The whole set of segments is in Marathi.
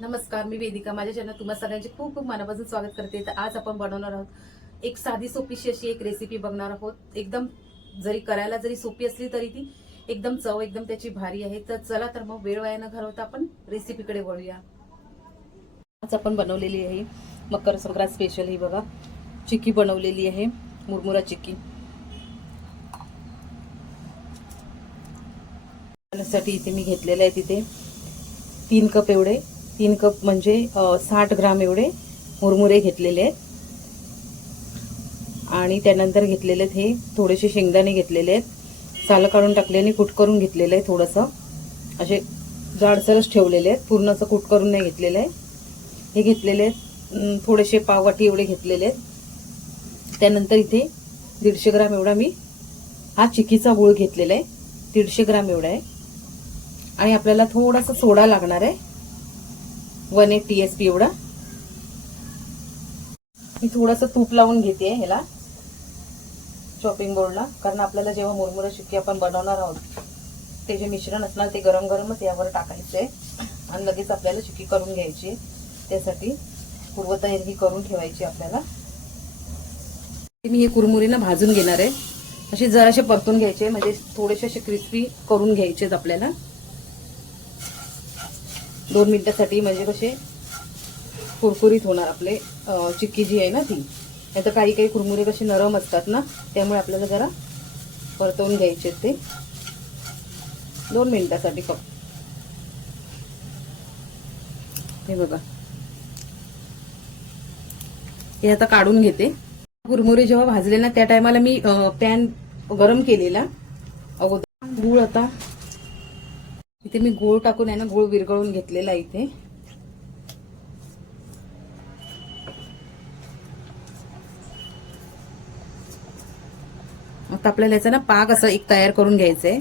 नमस्कार मी वेदिका. माझ्या चॅनल तुम्हा सगळ्यांचे खूप खूप मनापासून स्वागत करते. तर आज आपण बनवणार आहोत एक साधी सोपीशी अशी एक रेसिपी बघणार आहोत. एकदम जरी करायला जरी सोपी असली तरी ती एकदम चव एकदम त्याची भारी आहे. तर चला तर मग वेळ वाया न घालवता आपण रेसिपीकडे वळूया. आज आपण बनवलेली आहे मकर संक्रांत स्पेशल ही बघा चिक्की बनवलेली आहे मुरमुरा चिक्की. साठी इथे मी घेतलेलं आहे तिथे तीन कप एवढे तीन कप म्हणजे साठ ग्राम एवढे मुरमुरे घेतलेले आहेत. आणि त्यानंतर घेतलेले आहेत हे थोडेसे शेंगदाणे घेतलेले आहेत. सालं काढून टाकल्याने कुट करून घेतलेलं आहे थोडंसं. असे जाडसरच ठेवलेले आहेत. पूर्ण असं कुट करून नाही घेतलेलं आहे. हे घेतलेले आहेत. थोडेसे पाववाटी एवढे घेतलेले आहेत. त्यानंतर इथे दीडशे ग्राम एवढा मी हा चिकीचा गुळ घेतलेला आहे. दीडशे ग्राम एवढा आहे. आणि आपल्याला थोडासा सोडा लागणार आहे. One eight T S P एवढं. मी थोडंसं तूप लावून घेते ह्याला चॉपिंग बोर्डला कारण आपल्याला जेव्हा मुरमुरा शिक्की आपण बनवणार आहोत ते जे मिश्रण असणार ते गरम गरमच यावर टाकायचं आहे आणि लगेच आपल्याला चिक्की करून घ्यायची. आहे. त्यासाठी पूर्वतयारी ही करून ठेवायची आपल्याला. मी हे कुरमुरीनं भाजून घेणार आहे. असे जराशे परतून घ्यायचे म्हणजे थोडेसे असे क्रिस्पी करून घ्यायचेत आपल्याला. दोन मिनिटासाठी म्हणजे कसे कुरकुरीत होणार आपले चिक्की जी आहे ना ती. नाही तर काही काही कुरमुरे कसे नरम असतात ना त्यामुळे आपल्याला जरा परतवून घ्यायचे ते. दोन मिनिटासाठी फक्त. हे बघा. हे आता काढून घेते. कुरमुरे जेव्हा भाजले ना त्या टायमाला मी पॅन गरम केलेला. अगोदर गूळ आता इथे मी गूळ टाकून आहे ना गूळ विरघळून घेतलेला आहे इथे. आता आपल्याला याचा ना पाक असं एक तयार करून घ्यायचंय.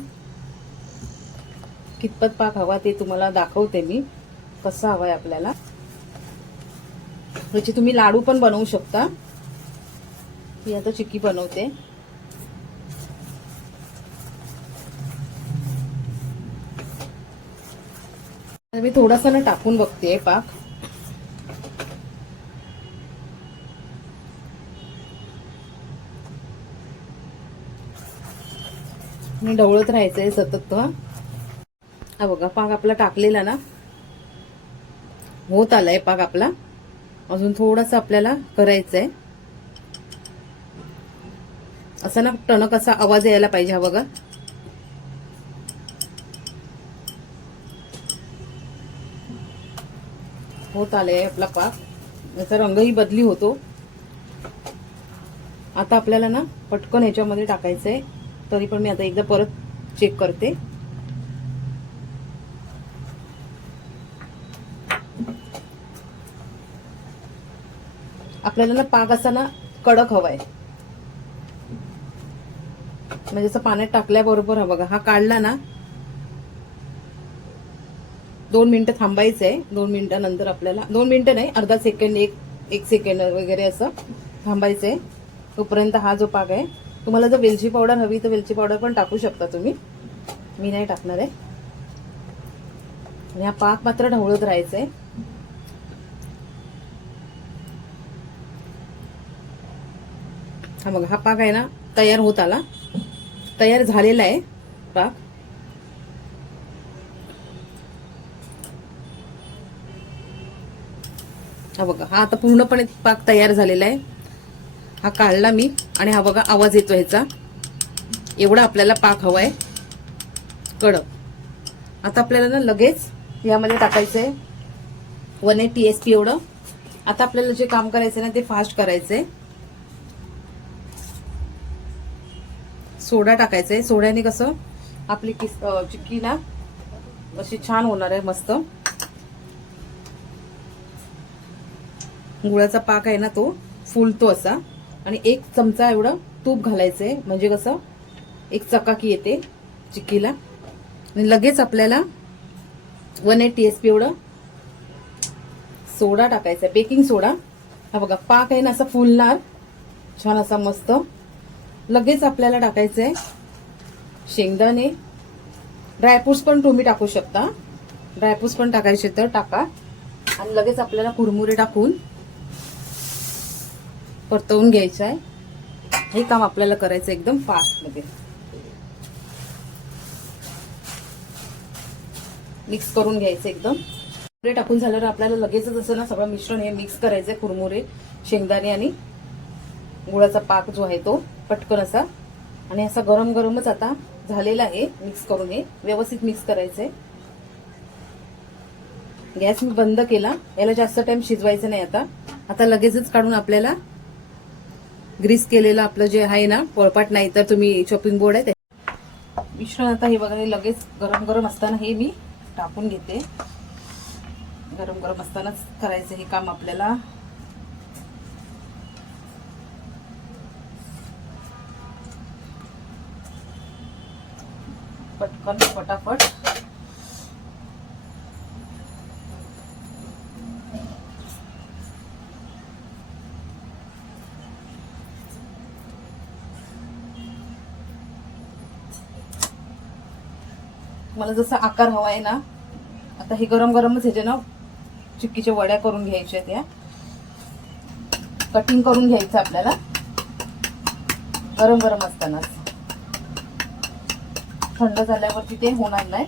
कितपत पाक हवा ते तुम्हाला दाखवते मी. कसा हवाय आपल्याला. त्याचे तुम्ही लाडू पण बनवू शकता. मी आता चिक्की बनवते. तर मी थोडासा ना टाकून बघते पाक. मी ढवळत राहायचंय सतत तो हा. हा बघा पाक आपला टाकलेला ना. होत आलाय पाक आपला. अजून थोडासा आपल्याला करायचंय. असा ना टणक असा आवाज यायला पाहिजे हा बघा. होत आलाय आपला पाक. याचा रंगही बदली होतो. आता आपल्याला ना पटकन ह्याच्यामध्ये टाकायचंय. तरी पण मी आता एकदा परत चेक करते. आपल्याला ना पाक असा ना कडक हवाय. म्हणजे असं पाण्यात टाकल्याबरोबर हा बघा हा काढला ना दोन मिनिटं आहे दोन मिनिटानंतर आपल्याला दोन मिनिटं नाही अर्धा सेकंड एक एक सेकंड वगैरे असं थांबायचं आहे तोपर्यंत हा जो पाक आहे तुम्हाला जर वेलची पावडर हवी तर वेलची पावडर पण टाकू शकता तुम्ही. मी नाही टाकणार आहे. आणि हा पाक मात्र ढवळत राहायचं आहे हा बघा हा पाक आहे ना तयार होत आला. तयार झालेला आहे पाक. हा बघा हा आता पूर्णपणे पाक तयार झालेला आहे. हा काढला मी आणि हा बघा आवाज येतो ह्याचा. एवढा आपल्याला पाक हवाय कडक. आता आपल्याला ना लगेच यामध्ये टाकायचंय one eight T S P एवढं. आता आपल्याला जे काम करायचं ना ते फास्ट करायचंय. सोडा टाकायचंय. सोड्याने कसं आपली किस चिक्की ना अशी छान होणार आहे मस्त. गुळाचा पाक आहे ना तो फुलतो असा. आणि एक चमचा एवढं तूप घालायचं आहे. म्हणजे कसं एक चकाकी येते चिक्कीला. आणि लगेच आपल्याला one eight T S P एवढं सोडा टाकायचा बेकिंग सोडा. हा बघा पाक आहे ना असा फुलणार. छान असा मस्त. लगेच आपल्याला टाकायचं आहे शेंगदाणे. ड्रायफ्रूट्स पण तुम्ही टाकू शकता. ड्रायफ्रुट्स पण टाकायचे तर टाका. आणि लगेच आपल्याला कुरमुरे टाकून परतवून घ्यायचं आहे. हे काम आपल्याला करायचं एकदम फास्टमध्ये मिक्स करून घ्यायचं एकदम. कुरमुरे टाकून झाल्यावर आपल्याला लगेचच असं ना सगळं मिश्रण हे मिक्स करायचंय कुरमुरे शेंगदाणे आणि गुळाचा पाक जो आहे तो पटकन असा. आणि असा गरम गरमच आता झालेला आहे मिक्स करून हे. व्यवस्थित मिक्स करायचंय. गॅस मी बंद केला. याला जास्त टाइम शिजवायचं नाही आता. आता लगेचच काढून आपल्याला ग्रीस केलेलं आपलं जे आहे ना पोळपाट नाही तर तुम्ही चॉपिंग बोर्ड आहे ते. मिश्रण आता हे बघा हे लगेच गरम गरम असताना हे मी टाकून घेते. गरम गरम असतानाच करायचं हे काम आपल्याला. पटकन फटाफट मला जसा आकार हवा आहे ना आता हे गरम गरमच ह्याचे ना चिक्कीच्या वड्या करून घ्यायच्या त्या. कटिंग करून घ्यायचं आपल्याला. गरम गरम असतानाच थंड झाल्यावरती ते होणार नाही.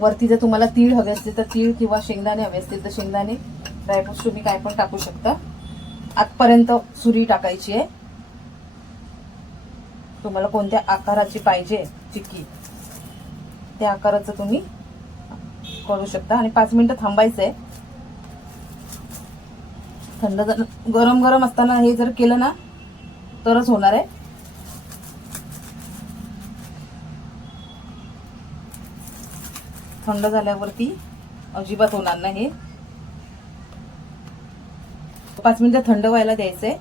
वरती जर तुम्हाला तीळ हवे असतील तर तीळ किंवा शेंगदाणे हवे असतील तर शेंगदाणे ड्रायफ्रुट्स तुम्ही काय पण टाकू शकता. आतपर्यंत सुरी टाकायची आहे. तुम्हाला कोणत्या आकाराची पाहिजे चिक्की? त्या आकाराचं तुम्ही करू शकता. आणि पाच मिनिटं थांबायचं आहे थंड जर- गरम गरम असताना हे जर केलं ना तरच होणार आहे. थंड झाल्यावरती अजिबात होणार नाही. हे पाच मिनिटं थंड व्हायला द्यायचं आहे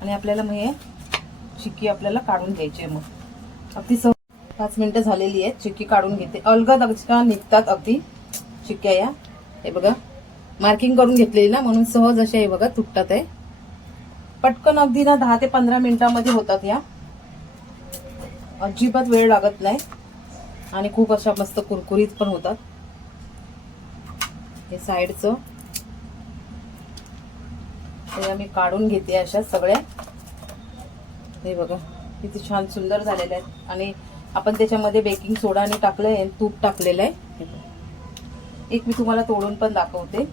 आणि आपल्याला मग हे चिक्की आपल्याला काढून घ्यायची आहे मग. अगदी स पाच मिनिटं झालेली आहेत चिक्की काढून घेते. अलगद अगदी निघतात अगदी चिक्क्या या. हे बघा मार्किंग करून घेतलेली ना म्हणून सहज अशा हे बघा तुटतात आहे पटकन अगदी ना दहा ते पंधरा मिनिटांमध्ये होतात या. अजिबात वेळ लागत नाही. आणि खूप अशा मस्त कुरकुरीत पण होतात. हे साईडचं ते मी काढून घेते अशा सगळ्या. हे बघा किती छान सुंदर झालेले आहेत आणि आपण त्याच्यामध्ये बेकिंग सोडा आणि टाकलंय आहे तूप टाकलेलं आहे. एक मी तुम्हाला तोडून पण दाखवते.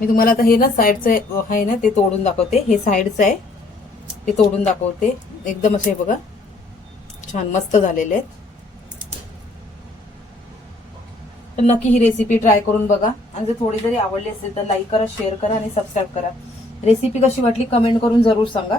मी तुम्हाला आता हे ना साईडचं आहे ना ते तोडून दाखवते. हे साईडचं आहे. ते तोडून दाखवते. एकदम असे बघा. छान मस्त झालेले आहेत. तर नक्की ही रेसिपी ट्राय करून बघा. आणि जर थोडी जरी आवडली असेल तर लाईक करा शेअर करा आणि सबस्क्राईब करा. रेसिपी कशी वाटली कमेंट करून जरूर सांगा.